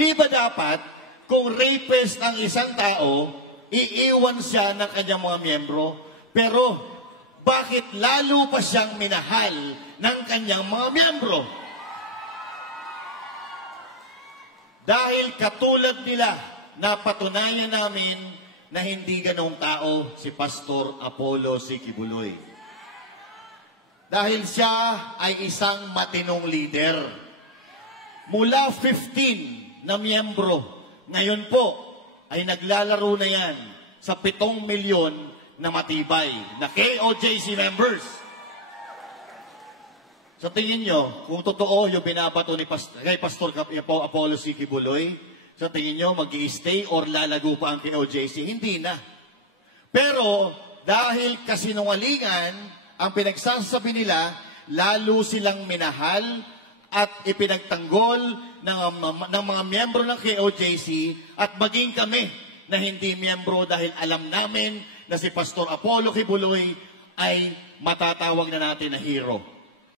Di ba dapat, kung rapist ang isang tao, iiwan siya ng kanyang mga miyembro? Pero, bakit lalo pa siyang minahal ng kanyang mga miyembro? Dahil katulad nila, napatunayan namin na hindi ganong tao si Pastor Apollo C. Quiboloy. Dahil siya ay isang matinong leader. Mula 15 na miyembro, ngayon po ay naglalaro na yan sa 7 milyon na matibay na KOJC members. Sa tingin nyo, kung totoo yung binabato ni kay Pastor Apollo C. Quiboloy, sa tingin nyo mag-i-stay or lalago pa ang KOJC? Hindi na. Pero dahil kasinungalingan ang pinagsasabi nila, lalo silang minahal at ipinagtanggol ng mga miyembro ng KOJC at maging kami na hindi miyembro dahil alam namin na si Pastor Apollo Quiboloy ay matatawag na natin na hero.